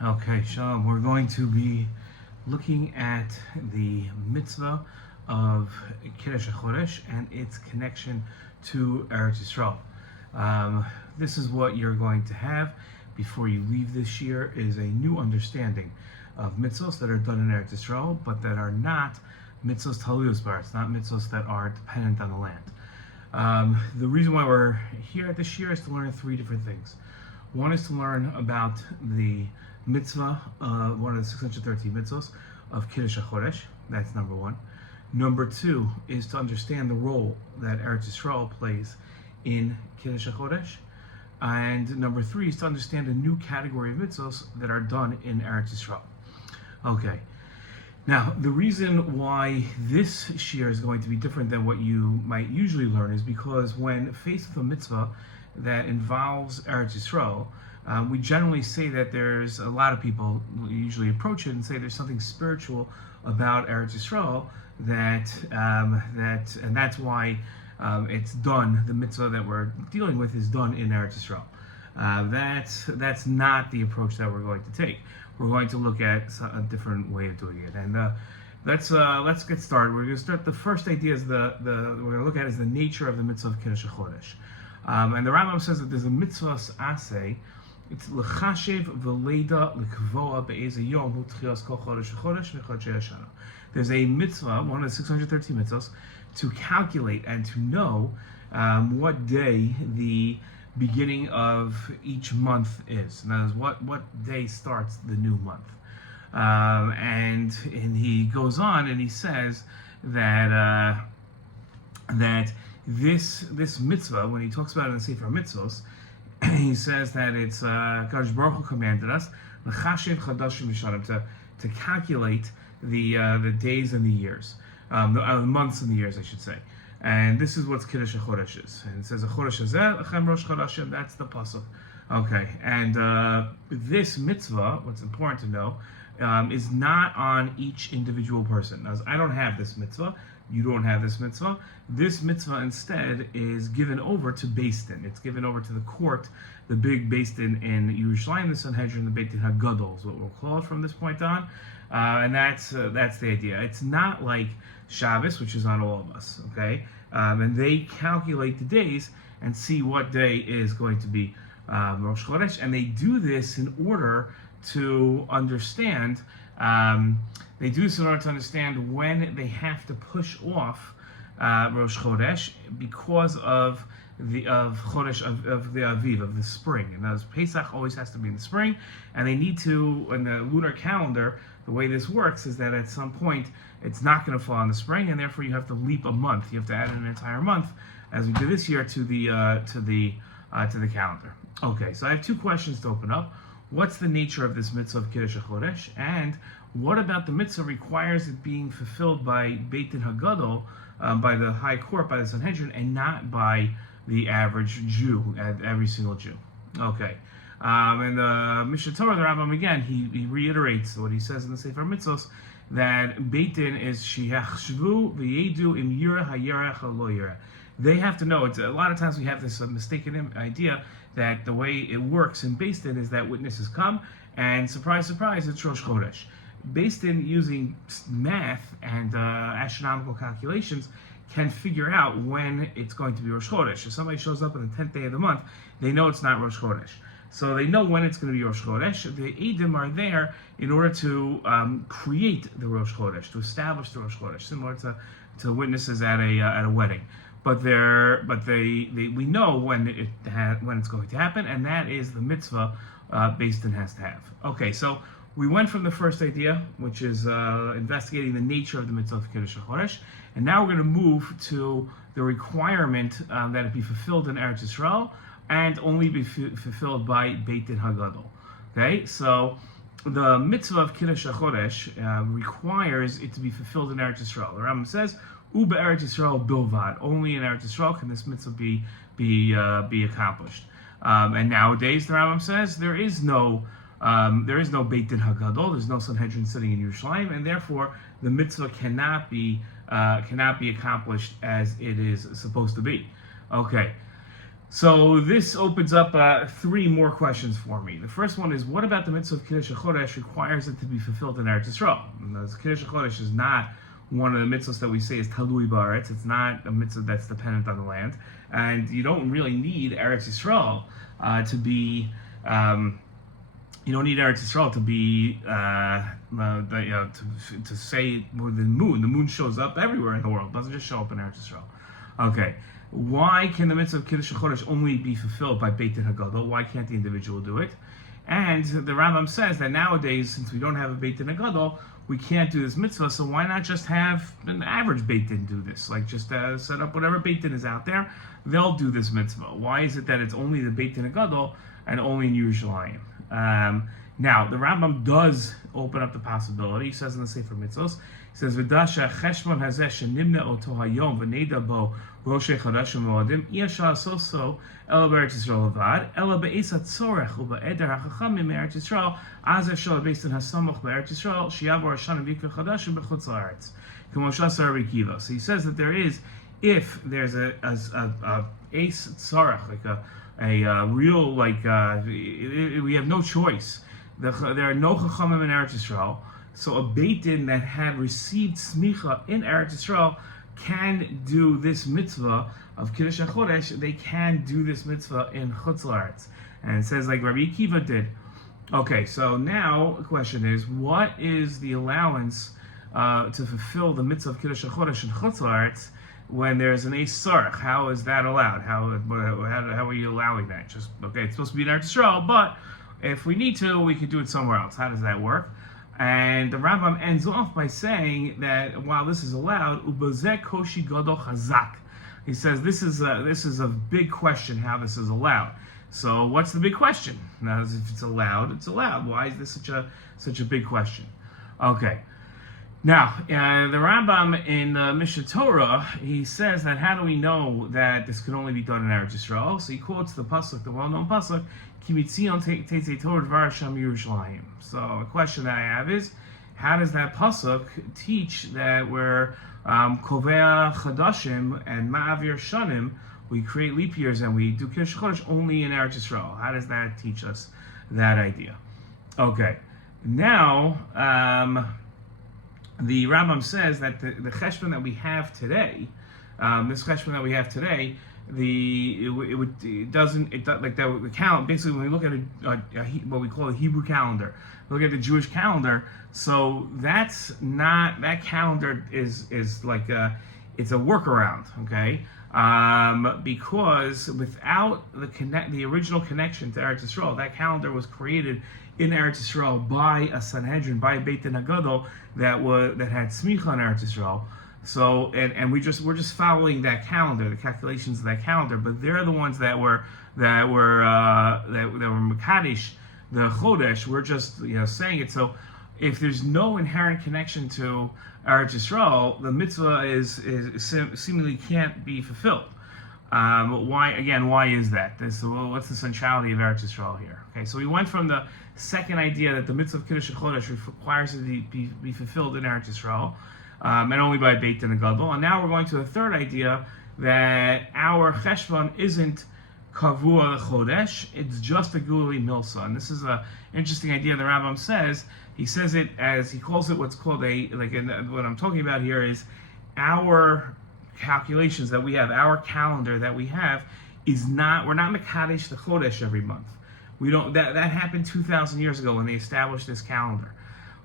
Okay, Shalom. We're going to be looking at the mitzvah of kiddush hachodesh and its connection to Eretz Yisrael. This is what you're going to have before you leave this year is a new understanding of mitzvahs that are done in Eretz Yisrael, but that are not mitzvahs taluyos baretz, not mitzvahs that are dependent on the land. The reason why we're here at this year is to learn three different things. One is to learn about the mitzvah, one of the 613 mitzvahs of kiddush hachodesh. That's number one. Number two is to understand the role that Eretz Yisrael plays in kiddush hachodesh. And number three is to understand a new category of mitzvahs that are done in Eretz Yisrael. Okay. Now, the reason why this shiur is going to be different than what you might usually learn is because when faced with a mitzvah that involves Eretz Yisrael, we generally say that there's a lot of people usually approach it and say there's something spiritual about Eretz Yisrael and that's why it's done. The mitzvah that we're dealing with is done in Eretz Yisrael. That's not the approach that we're going to take. We're going to look at a different way of doing it, and let's get started. We're going to start. The first idea is we're going to look at is the nature of the mitzvah of kiddush hachodesh, and the Rambam says that there's a mitzvah aseh. It's l'chashev v'leida l'kvoa be'ezeh yom hu tchilas kol chodesh v'chodesh v'chodshei hashana. There's a mitzvah, one of the 613 mitzvahs, to calculate and to know what day the beginning of each month is. In other words, what day starts the new month. And he goes on and he says that this mitzvah, when he talks about it in the Sefer Mitzvos, he says that it's Kadosh Baruch Hu commanded us to calculate the days and the years, the months and the years, I should say. And this is what kiddush hachodesh is. And it says hachodesh hazeh lechem rosh chodashim. That's the pasuk. Okay, and this mitzvah, what's important to know, is not on each individual person. Now, I don't have this mitzvah. You don't have this mitzvah. This mitzvah instead is given over to Beis Din. It's given over to the court, the big Beis Din in Yerushalayim, the Sanhedrin, the Beit Din HaGadol is what we'll call it from this point on. And that's the idea. It's not like Shabbos, which is on all of us, okay? And they calculate the days and see what day is going to be Rosh Chodesh, and they do this in order to understand. They do this in order to understand when they have to push off Rosh Chodesh because of the Chodesh of the Aviv, of the spring. And as Pesach always has to be in the spring, and they need to, in the lunar calendar, the way this works is that at some point it's not going to fall in the spring, and therefore you have to leap a month. You have to add an entire month, as we did this year, to the calendar. Okay, so I have two questions to open up. What's the nature of this mitzvah of kiddush hachodesh, and what about the mitzvah requires it being fulfilled by Beit Din HaGadol, by the high court, by the Sanhedrin, and not by the average Jew, every single Jew? Okay. And the Mishnah Torah, the Rambam, again, he reiterates what he says in the Sefer Mitzvos, that Beit Din is sheyachshvu v'yedu im yireh hayarech lo yireh. They have to know. It's a lot of times we have this mistaken idea that the way it works in Beis Din is that witnesses come, and surprise, surprise, it's Rosh Chodesh. Beis Din, using math and astronomical calculations, can figure out when it's going to be Rosh Chodesh. If somebody shows up on the 10th day of the month, they know it's not Rosh Chodesh. So they know when it's going to be Rosh Chodesh. The Eidim are there in order to create the Rosh Chodesh, to establish the Rosh Chodesh, similar to witnesses at a wedding. But we know when it's going to happen, and that is the mitzvah Beis Din has to have. Okay, so we went from the first idea, which is investigating the nature of the mitzvah of kiddush hachodesh, and now we're going to move to the requirement that it be fulfilled in Eretz Yisrael and only be fulfilled by Beit Din HaGadol. Okay, so the mitzvah of kiddush hachodesh requires it to be fulfilled in Eretz Yisrael. The Rambam says, "Uba Eretz Yisrael bilvad." Only in Eretz Yisrael can this mitzvah be accomplished. And nowadays, the Rambam says there is no Beit Din HaGadol. There's no Sanhedrin sitting in Yerushalayim, and therefore the mitzvah cannot be accomplished as it is supposed to be. Okay. So this opens up 3 more questions for me. The first one is, what about the mitzvah of kiddush hachodesh requires it to be fulfilled in Eretz Yisrael? Kiddush hachodesh is not one of the mitzvahs that we say is talui ba'aretz. It's not a mitzvah that's dependent on the land, and you don't really need Eretz Yisrael to be. You don't need Eretz Yisrael to be to say with the moon. The moon shows up everywhere in the world. It doesn't just show up in Eretz Yisrael. Okay. Why can the mitzvah of Kiddush HaChodesh only be fulfilled by Beit Din HaGadol? Why can't the individual do it? And the Rambam says that nowadays, since we don't have a Beit Din HaGadol, we can't do this mitzvah, so why not just have an average Beit Din do this? Like just set up whatever Beit Din is out there, they'll do this mitzvah. Why is it that it's only the Beit Din HaGadol and only in Yerushalayim? Now, the Rambam does open up the possibility. He says in the Sefer Mitzvos, he says, "V'dasha cheshbon hazeh shenimna oto hayom v'neida bo roshei chadashim moadim iyasha asoso ela b'Eretz Yisrael avad ela be'es hatzorech u'ba'eder hachachamim me'Eretz Yisrael az eshal beis din hasamoch be'Eretz Yisrael sheyavor hashanim v'ikra chadashim b'chutz haaretz k'mo shasar Rabbi Akiva." So he says that there is, if there's a ace tzorech, like a real, like we have no choice. There are no chachamim in Eretz Yisrael, so a Beit Din that had received smicha in Eretz Yisrael can do this mitzvah of Kiddush HaChodesh. They can do this mitzvah in Chutz La'aretz, and it says like Rabbi Akiva did. Okay, so now the question is, what is the allowance to fulfill the mitzvah of Kiddush HaChodesh in Chutz La'aretz when there's an Eis Sarach? How is that allowed? How are you allowing that? Just, okay, it's supposed to be in Eretz Yisrael, but if we need to, we could do it somewhere else. How does that work? And the Rambam ends off by saying that while this is allowed, ubazeh koshi gadol chazak. He says this is a big question how this is allowed. So what's the big question? Now, if it's allowed, it's allowed. Why is this such a big question? Okay. Now, the Rambam in Mishnah Torah, he says that how do we know that this can only be done in Eretz Yisrael? So he quotes the pasuk, the well-known pasuk, Ki mitzion tetzei Torah dvar Hashem Yerushalayim. So a question that I have is, how does that pasuk teach that we're kovea chadashim and ma'avir shanim, we create leap years and we do kiddush chodesh only in Eretz Yisrael? How does that teach us that idea? Okay, now the Rambam says that the cheshbon that we have today, this cheshbon that we have today, the count. Basically, when we look at what we call a Hebrew calendar, look at the Jewish calendar. So that calendar is like it's a workaround, okay? Because without the original connection to Eretz Yisrael, that calendar was created in Eretz Yisrael by a Sanhedrin, by a Beit Din HaGadol that had smicha in Eretz Yisrael. So we're just following that calendar, the calculations of that calendar. But they're the ones that were mekadesh the hachodesh. We're just saying it. So if there's no inherent connection to Eretz Yisrael, the mitzvah is seemingly can't be fulfilled. Why is that? What's the centrality of Eretz Yisrael here? Okay, so we went from the second idea that the mitzvah of Kiddush HaChodesh requires it to be fulfilled in Eretz Yisrael, and only by Beit Din HaGadol. And now we're going to the third idea that our cheshbon isn't kavua l'chodesh, it's just a guli milsa. And this is an interesting idea the Rambam says. He says it as, he calls it what's called what I'm talking about here is our calculations that we have, our calendar that we have we're not mekadesh the chodesh every month. We don't, that happened 2,000 years ago when they established this calendar.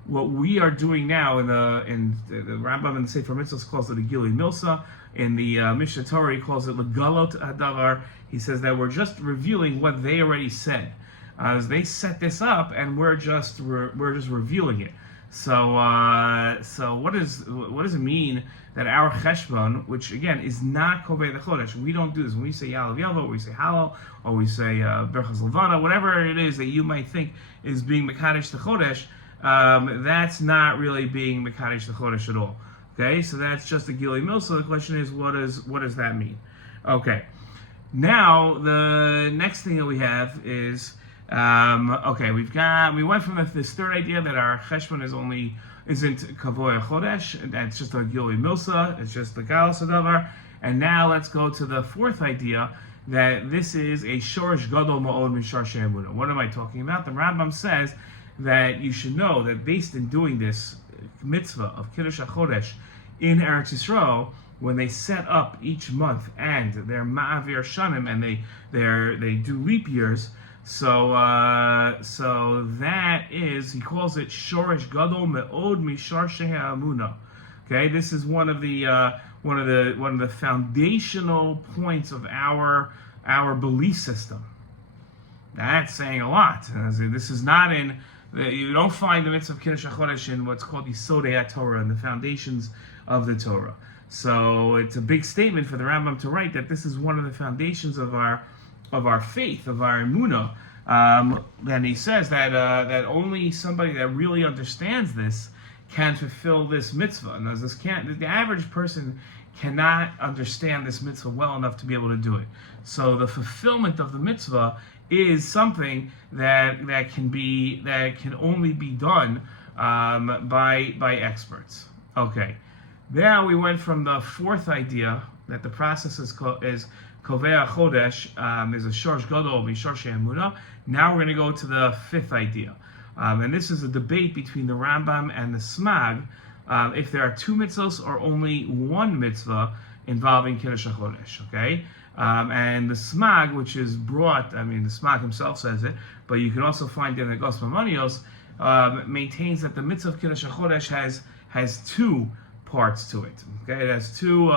What we are doing now in the Rambam in the Sefer Mitzvos calls it a Gili Milsa. In the Mishnah Torah he calls it Legalot Hadavar. He says that we're just revealing what they already said. As they set this up, and we're just revealing it. So what does it mean that our cheshbon, which again is not kovei the chodesh, we don't do this. When we say Yalav Yalva, or we say Halal, or we say Berchas Levana, whatever it is that you might think is being mekadesh the chodesh, that's not really being mekadesh the chodesh at all. Okay, so that's just a Gili Mil. So the question is, what does that mean? Okay, now the next thing that we have is we went from this third idea that our cheshbon isn't kavoy chodesh, that's just a Gili Milsa, it's just the Galas Adavar, and now let's go to the fourth idea that this is a shorish gadol ma'od misharshei emunah. What am I talking about? The Rambam says that you should know that based in doing this mitzvah of kiddush hachodesh in Eretz Yisrael, when they set up each month and they're ma'avir shanim and they do leap years, so that is, he calls it shorish gadol me'od misharshei emunah. Okay, this is one of the foundational points of our belief system. That's saying a lot. This is not in. You don't find the mitzvah of kiddush hachodesh in what's called the Yisodei Torah and the foundations of the Torah. So it's a big statement for the Rambam to write that this is one of the foundations of our faith, of our emunah. And he says that only somebody that really understands this can fulfill this mitzvah. And the average person cannot understand this mitzvah well enough to be able to do it. So the fulfillment of the mitzvah is something that can only be done by experts. Okay, now we went from the fourth idea that the process is kovei hachodesh is a shorsh gadol misharshei emunah. Now we're going to go to the fifth idea, and this is a debate between the Rambam and the Smag if there are two mitzvahs or only one mitzvah involving kiddush hachodesh. Okay. And the Smag, which is brought, the Smag himself says it, but you can also find it in the Gospel Manios, maintains that the mitzvah of Kiddush HaChodesh has two parts to it. Okay, it has two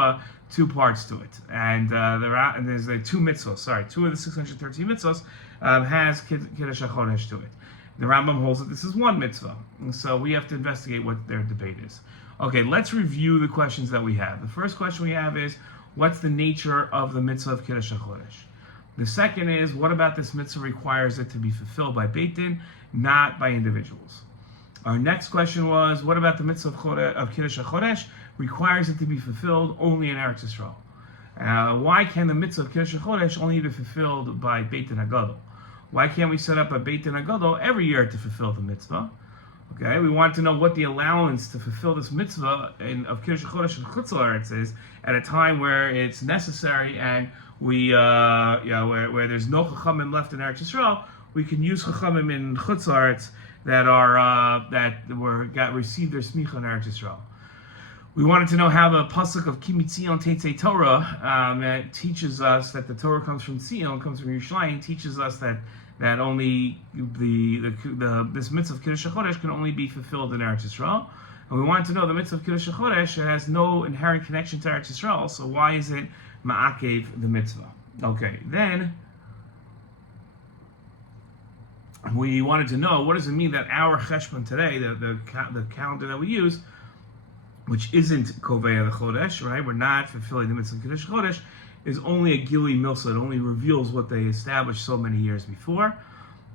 parts to it, and there's the two mitzvahs. Sorry, two of the 613 mitzvahs has Kiddush HaChodesh to it. The Rambam holds that this is one mitzvah, and so we have to investigate what their debate is. Okay, let's review the questions that we have. The first question we have is, what's the nature of the mitzvah of Kiddush HaChodesh? The second is, what about this mitzvah requires it to be fulfilled by Beit Din, not by individuals? Our next question was, what about the mitzvah of Kiddush HaChodesh requires it to be fulfilled only in Eretz Yisrael? Why can the mitzvah of Kiddush HaChodesh only be fulfilled by Beit Din HaGadol? Why can't we set up a Beit Din HaGadol every year to fulfill the mitzvah? Okay, we want to know what the allowance to fulfill this mitzvah of Kiddush HaChodesh and Chutz La'aretz is at a time where it's necessary and where there's no Chachamim left in Eretz Yisrael. We can use Chachamim in Chutz La'aretz that received their smicha in Eretz Yisrael. We wanted to know how the pasuk of Ki Mitzion Teitzei Torah teaches us that the Torah comes from Tzion, comes from Yerushalayim, teaches us that only this mitzvah of Kiddush HaChodesh can only be fulfilled in Eretz Yisrael. And we wanted to know the mitzvah of Kiddush HaChodesh, it has no inherent connection to Eretz Yisrael, so why is it ma'akev the mitzvah? Okay, then we wanted to know, what does it mean that our cheshbon today, the calendar that we use, which isn't kovei hachodesh, right? We're not fulfilling the mitzvah of Kiddush HaChodesh, is only a gili milsa. It only reveals what they established so many years before.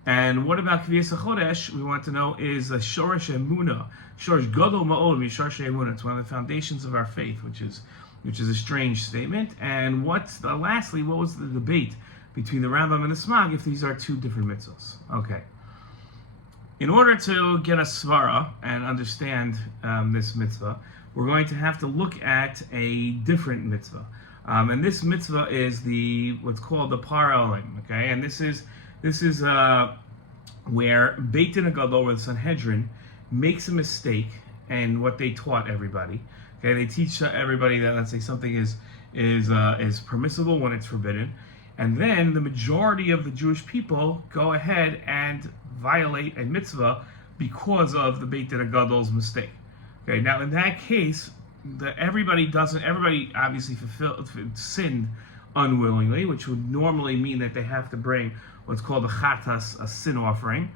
And what about Kviyas HaChodesh? We want to know is a shorish emunah, shorish gadol ma'od misharshei emunah. It's one of the foundations of our faith, which is a strange statement. And lastly, what was the debate between the Rambam and the Smag if these are two different mitzvahs? Okay. In order to get a svara and understand this mitzvah, we're going to have to look at a different mitzvah. And this mitzvah is what's called the Paralim, okay? And this is where Beit Din HaGadol, where the Sanhedrin, makes a mistake in what they taught everybody. Okay, they teach everybody that, let's say, something is permissible when it's forbidden, and then the majority of the Jewish people go ahead and violate a mitzvah because of the Beit Din HaGadol's mistake. Okay, now in that case, everybody obviously sinned unwillingly, which would normally mean that they have to bring what's called a chatas, a sin offering.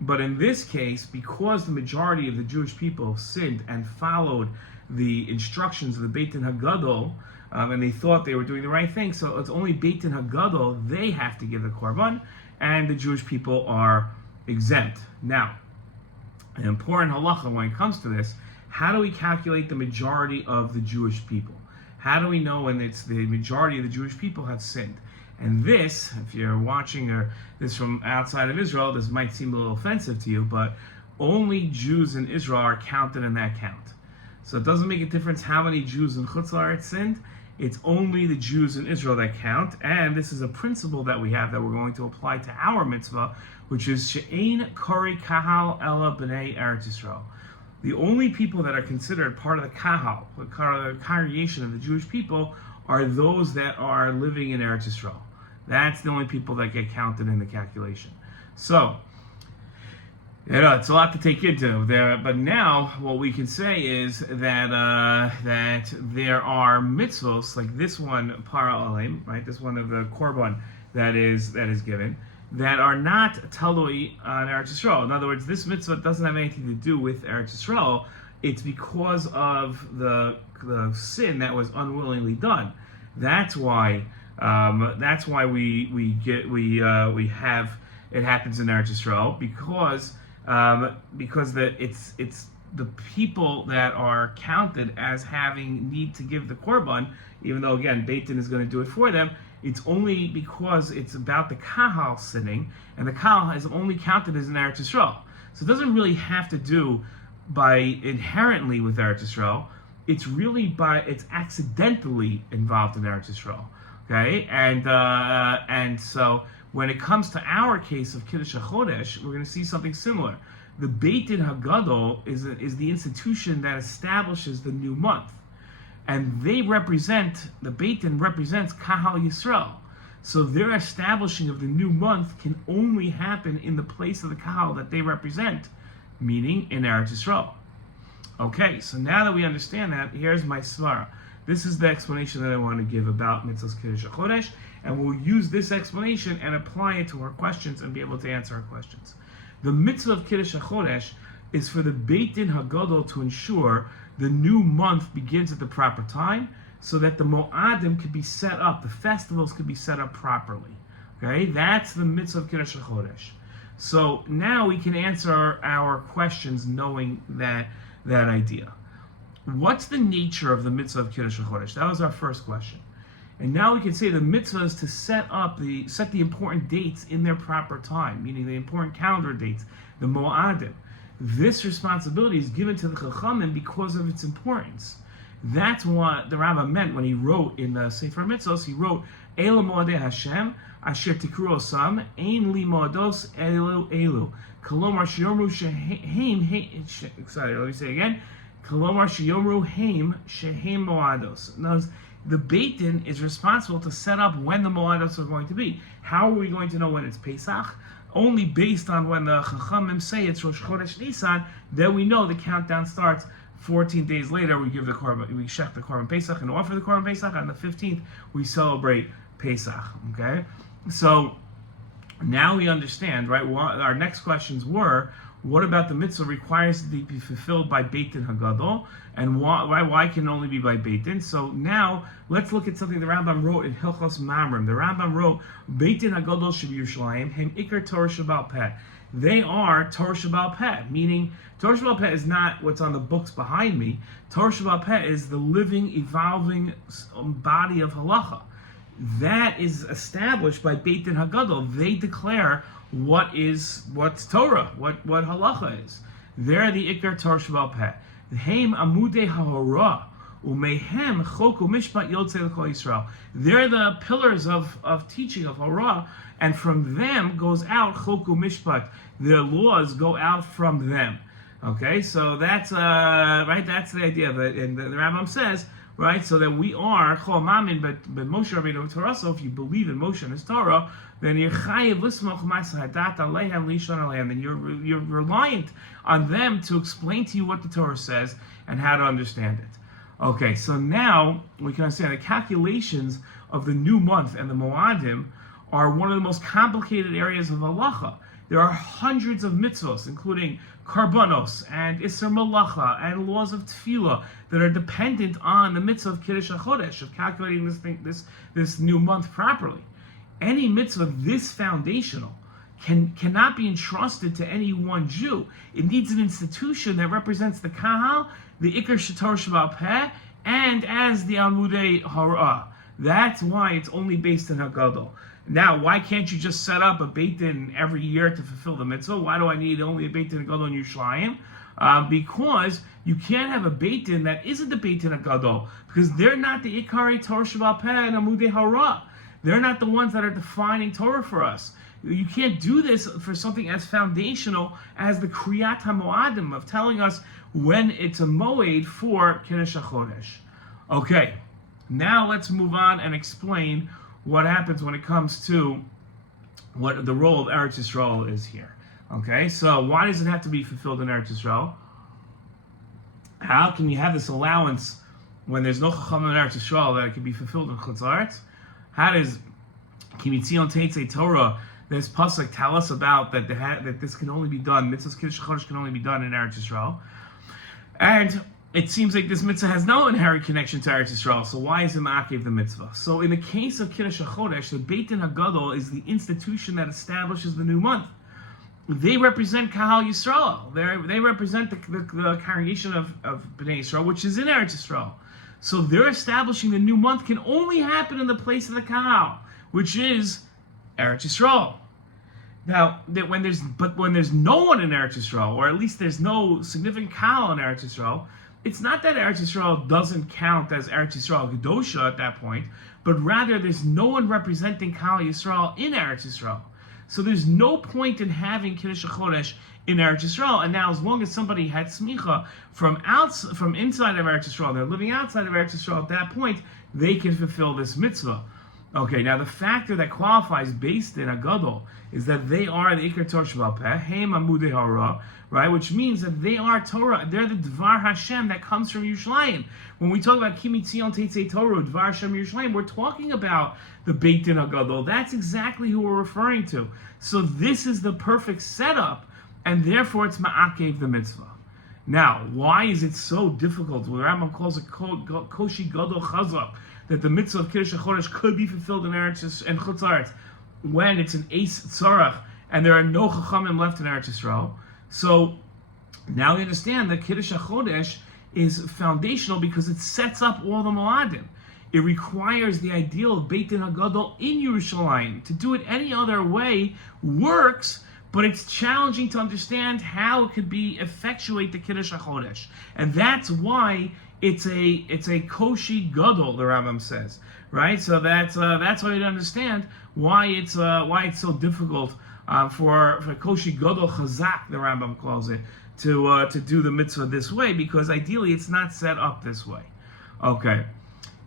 But in this case, because the majority of the Jewish people sinned and followed the instructions of the Beit Din HaGadol, and they thought they were doing the right thing, so it's only Beit Din HaGadol, they have to give the korban, and the Jewish people are exempt. Now, an important halacha when it comes to this, how do we calculate the majority of the Jewish people? How do we know when it's the majority of the Jewish people have sinned? And this, if you're watching this from outside of Israel, this might seem a little offensive to you, but only Jews in Israel are counted in that count. So it doesn't make a difference how many Jews in Chutz La'aretz sinned. It's only the Jews in Israel that count, and this is a principle that we have that we're going to apply to our mitzvah, which is she'ein kori kahal ela b'nei Eretz Yisrael. The only people that are considered part of the kahal, the congregation of the Jewish people, are those that are living in Eretz Yisrael. That's the only people that get counted in the calculation. So, it's a lot to take into there, but now what we can say is that that there are mitzvahs like this one, para olim, right? This one of the korban that is given, that are not talui on Eretz Yisrael. In other words, this mitzvah doesn't have anything to do with Eretz Yisrael. It's because of the sin that was unwillingly done. That's why we have it happens in Eretz Yisrael because it's the people that are counted as having need to give the korban, even though again Beit Din is going to do it for them. It's only because it's about the kahal sinning, and the kahal is only counted as in Eretz Yisrael. So it doesn't really have to do by inherently with Eretz Yisrael. It's really it's accidentally involved in Eretz Yisrael. Okay, and so when it comes to our case of kiddush hachodesh, we're going to see something similar. The Beit Din Hagadol is the institution that establishes the new month. And the Beit Din represents Kahal Yisrael. So their establishing of the new month can only happen in the place of the Kahal that they represent, meaning in Eretz Yisrael. Okay, so now that we understand that, here's my svara. This is the explanation that I want to give about mitzvahs kiddush hachodesh, and we'll use this explanation and apply it to our questions and be able to answer our questions. The mitzvah of kiddush hachodesh is for the Beit Din Hagadol to ensure the new month begins at the proper time, so that the mo'adim could be set up, the festivals could be set up properly. Okay, that's the mitzvah of kiddush hachodesh. So now we can answer our questions knowing that idea. What's the nature of the mitzvah of kiddush hachodesh? That was our first question. And now we can say the mitzvah is to set the important dates in their proper time, meaning the important calendar dates, the mo'adim. This responsibility is given to the Chachamim because of its importance. That's what the Rambam meant when he wrote in the Sefer Mitzvos. He wrote, "Ela mo'adei Hashem asher tikru osam ein li mo'ados elu kolomar sheyomru shehem." Sorry, let me say it again. Kolomar sheyomru heim shehem mo'ados. Now, the Beit Din is responsible to set up when the mo'ados are going to be. How are we going to know when it's Pesach? Only based on when the Chachamim say it's Rosh Chodesh Nisan, then we know the countdown starts. 14 days later, we give the korban, we shech the korban Pesach and offer the korban Pesach. On the 15th, we celebrate Pesach. Okay, so now we understand, right? Our next questions were: what about the mitzvah requires to be fulfilled by Beit Din Hagadol, and why can it only be by Beit Din? So now let's look at something the Rambam wrote in Hilchos Mamrim. The Rambam wrote, Beit Din Hagadol Sheb'Yerushalayim Hem Ikar Torah Sheba'al Peh. They are Torah Sheba'al Peh, meaning Torah Sheba'al Peh is not what's on the books behind me. Torah Sheba'al Peh is the living, evolving body of halacha. That is established by Beit Din Hagadol. They declare what's Torah, what halacha is. They're the Ikar Torah Sheba'al Peh. Heim amudei hahorah umehem chok u'mishpat yotzei l'kol Yisrael. They're the pillars of teaching of Torah, and from them goes out chok u'mishpat. The laws go out from them. Okay, so that's right. That's the idea of it. And the Rambam says, right, so that we are chol mamin, but Moshe Rabbeinu Torah. So if you believe in Moshe and his Torah, then you're chayiv lismoch ma'aseh hadat aleihem lishon aleihem. Then you're reliant on them to explain to you what the Torah says and how to understand it. Okay, so now we can understand the calculations of the new month and the moadim are one of the most complicated areas of halacha. There are hundreds of mitzvahs, including karbanos and isser malacha and laws of tefillah that are dependent on the mitzvah of kiddush hachodesh, of calculating this new month properly. Any mitzvah this foundational cannot be entrusted to any one Jew. It needs an institution that represents the kahal, the ikar shetor sheba'al peh, and as the almudei hara'ah. That's why it's only based in Hagadol. Now, why can't you just set up a Beit Din every year to fulfill the mitzvah? Why do I need only a Beit Din Gadol in Yerushalayim? Because you can't have a Beit Din that isn't the Beit Din Gadol, because they're not the Ikari Torah Sheba'al Peh and Amudei Hara. They're not the ones that are defining Torah for us. You can't do this for something as foundational as the Kriyat HaMoadim of telling us when it's a moed for Kiddush hachodesh. Okay, now let's move on and explain what happens when it comes to what the role of Eretz Yisrael is here. Okay, so why does it have to be fulfilled in Eretz Yisrael? How can you have this allowance when there's no chacham in Eretz Yisrael that it can be fulfilled in Chutz La'aretz? How does Kimitzion Teitzei Torah, this pasuk, tell us about that this can only be done, mitzvahs kiddush hachodesh can only be done in Eretz Yisrael? And it seems like this mitzvah has no inherent connection to Eretz Yisrael, so why is it ma'akev the mitzvah? So in the case of Kiddush HaChodesh, the Beit Din HaGadol is the institution that establishes the new month. They represent Kahal Yisrael. They represent the congregation of Bnei Yisrael, which is in Eretz Yisrael. So they're establishing the new month can only happen in the place of the Kahal, which is Eretz Yisrael. Now, when there's no one in Eretz Yisrael, or at least there's no significant Kahal in Eretz Yisrael, it's not that Eretz Yisrael doesn't count as Eretz Yisrael Kedosha at that point, but rather there's no one representing Kahal Yisrael in Eretz Yisrael. So there's no point in having Kiddush HaChodesh in Eretz Yisrael. And now, as long as somebody had smicha from inside of Eretz Yisrael, they're living outside of Eretz Yisrael at that point, they can fulfill this mitzvah. Okay, now the factor that qualifies based in Agadol is that they are the Ikar Torah Sheba'al Peh, Heim Amudei Hara, right? Which means that they are Torah, they're the Dvar Hashem that comes from Yerushalayim. When we talk about Kimitzion Teitzei Torah, Dvar Hashem Yerushalayim, we're talking about the Beit Din Agadol. That's exactly who we're referring to. So this is the perfect setup, and therefore it's Ma'akev the mitzvah. Now, why is it so difficult? The Rambam calls it Koshi Gadol Chazak, that the mitzvah of Kiddush HaChodesh could be fulfilled in Eretz and Chutz La'aretz when it's an Eis Tzarach and there are no Chachamim left in Eretz Yisrael. So now we understand that Kiddush HaChodesh is foundational because it sets up all the Moadim. It requires the ideal of Beit Din HaGadol in Yerushalayim. To do it any other way works, but it's challenging to understand how it could be effectuate the Kiddush HaChodesh. And that's why it's a koshi gadol, the Rambam says, right? So that's why you understand why it's so difficult for koshi gadol chazak, the Rambam calls it, to do the mitzvah this way, because ideally it's not set up this way. Okay,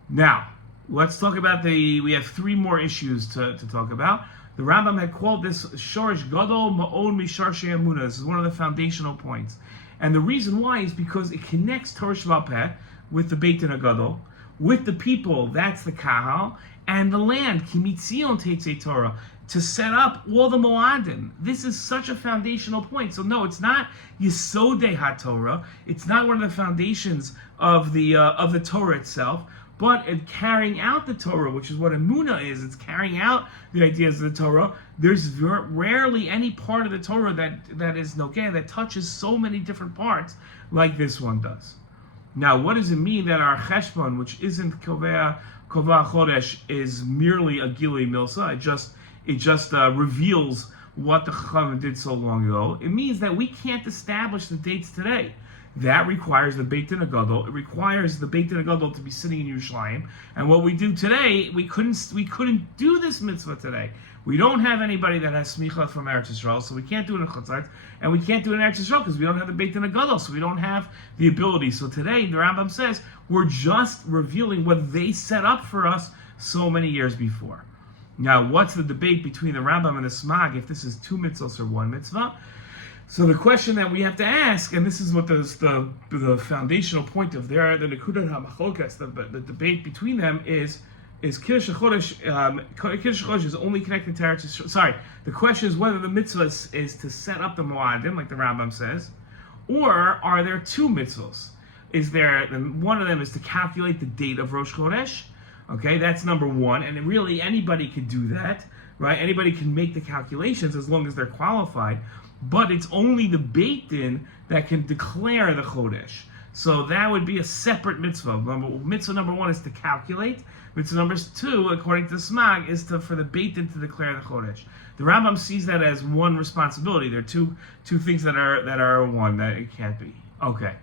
now let's talk about we have three more issues to talk about. The Rambam had called this shorish gadol ma'on mishar she'emunah. This is one of the foundational points. And the reason why is because it connects Torah Sheba'al Peh with the Beit Din HaGadol, with the people, that's the Kahal, and the land, Kimitzion Teitzei Torah, to set up all the Moadim. This is such a foundational point. So no, it's not Yesodei HaTorah, it's not one of the foundations of the Torah itself, but in carrying out the Torah, which is what Emunah is, it's carrying out the ideas of the Torah. There's rarely any part of the Torah that is Nogeh, that touches so many different parts like this one does. Now, what does it mean that our Cheshbon, which isn't Kovah Chodesh, is merely a Gilui Milsa? It just reveals what the Chachamim did so long ago. It means that we can't establish the dates today. That requires the Beit Din HaGadol. It requires the Beit Din HaGadol to be sitting in Yerushalayim. And what we do today, we couldn't do this mitzvah today. We don't have anybody that has smicha from Eretz Yisrael, so we can't do it in Chutz La'aretz, and we can't do it in Eretz Yisrael because we don't have the Beit Din HaGadol, so we don't have the ability. So today, the Rambam says, we're just revealing what they set up for us so many years before. Now, what's the debate between the Rambam and the Smag, if this is two mitzvahs or one mitzvah? So the question that we have to ask, and this is what the foundational point of the Nekudat HaMachlokas, the debate between them is Kiddush HaChodesh, Kiddush HaChodesh is only connected to Eretz Yisrael. Sorry, the question is whether the mitzvah is to set up the Moadim, like the Rambam says, or are there two mitzvahs? One of them is to calculate the date of Rosh Chodesh. Okay, that's number one, and really anybody could do that, right? Anybody can make the calculations as long as they're qualified, but it's only the Beit Din that can declare the Chodesh. So that would be a separate mitzvah. Mitzvah number one is to calculate. Mitzvah number two, according to Smag, is for the Beit Din to declare the chodesh. The Rambam sees that as one responsibility. There are two things that are one, that it can't be. Okay.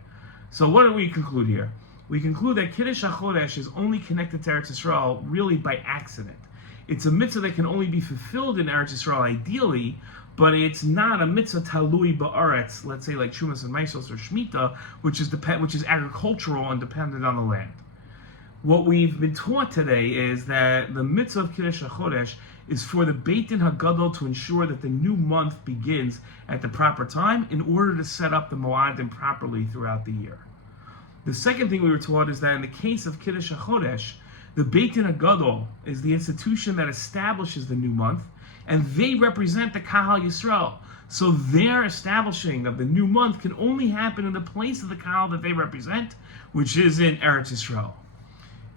So what do we conclude here? We conclude that Kiddush HaChodesh is only connected to Eretz Yisrael really by accident. It's a mitzvah that can only be fulfilled in Eretz Yisrael ideally, but it's not a mitzvah talui ba'aretz, let's say like Shumas and Maisos or Shemitah, which is agricultural and dependent on the land. What we've been taught today is that the mitzvah of Kiddush HaChodesh is for the Beit Din HaGadol to ensure that the new month begins at the proper time in order to set up the Moadim properly throughout the year. The second thing we were taught is that in the case of Kiddush HaChodesh, the Beit Din HaGadol is the institution that establishes the new month, and they represent the Kahal Yisrael. So their establishing of the new month can only happen in the place of the Kahal that they represent, which is in Eretz Yisrael.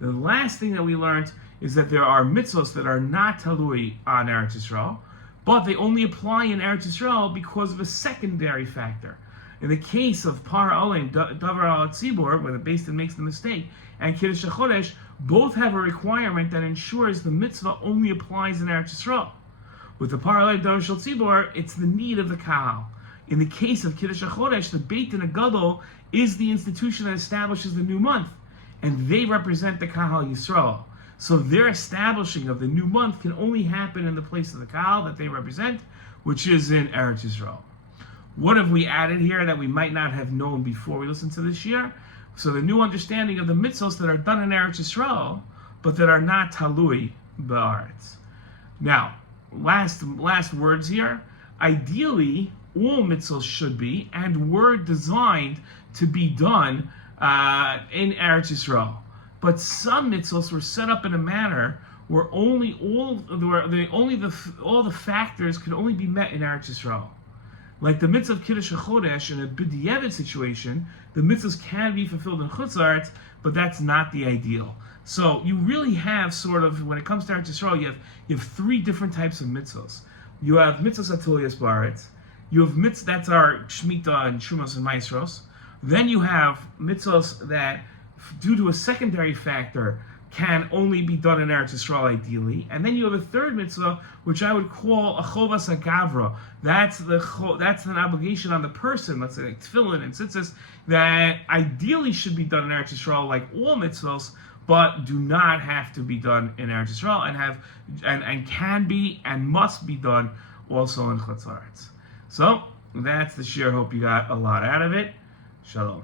The last thing that we learned is that there are mitzvahs that are not talui on Eretz Yisrael, but they only apply in Eretz Yisrael because of a secondary factor. In the case of Par Olim, Davar al Tzibur, where the Beis Din makes the mistake, and Kiddush HaChodesh, both have a requirement that ensures the mitzvah only applies in Eretz Yisrael. With the Par Olim, Davar al Tzibur, it's the need of the Kahal. In the case of Kiddush HaChodesh, the Beit Din HaGadol is the institution that establishes the new month, and they represent the Kahal Yisrael. So their establishing of the new month can only happen in the place of the Kahal that they represent, which is in Eretz Yisrael. What have we added here that we might not have known before we listened to this year? So the new understanding of the mitzvahs that are done in Eretz Yisrael, but that are not talui ba'aretz. Now, last words here. Ideally, all mitzvahs should be and were designed to be done in Eretz Yisrael. But some mitzvahs were set up in a manner where all the factors could only be met in Eretz Yisrael. Like the mitzvah of Kiddush HaChodesh in a b'diavad situation, the mitzvahs can be fulfilled in Chutz La'aretz, but that's not the ideal. So you really have sort of, when it comes to Eretz Yisrael, you have three different types of mitzvahs. You have mitzvahs atuliyas ba'aretz. You have mitzvahs, that's our Shemitah and Shumas and Maisros. Then you have mitzvahs that, due to a secondary factor, can only be done in Eretz Yisrael ideally. And then you have a third mitzvah, which I would call a chovas agavra. That's an obligation on the person, let's say like tefillin and tzitzis, that ideally should be done in Eretz Yisrael like all mitzvahs, but do not have to be done in Eretz Yisrael and can be and must be done also in Chutz La'aretz. So that's the shiur. Hope you got a lot out of it. Shalom.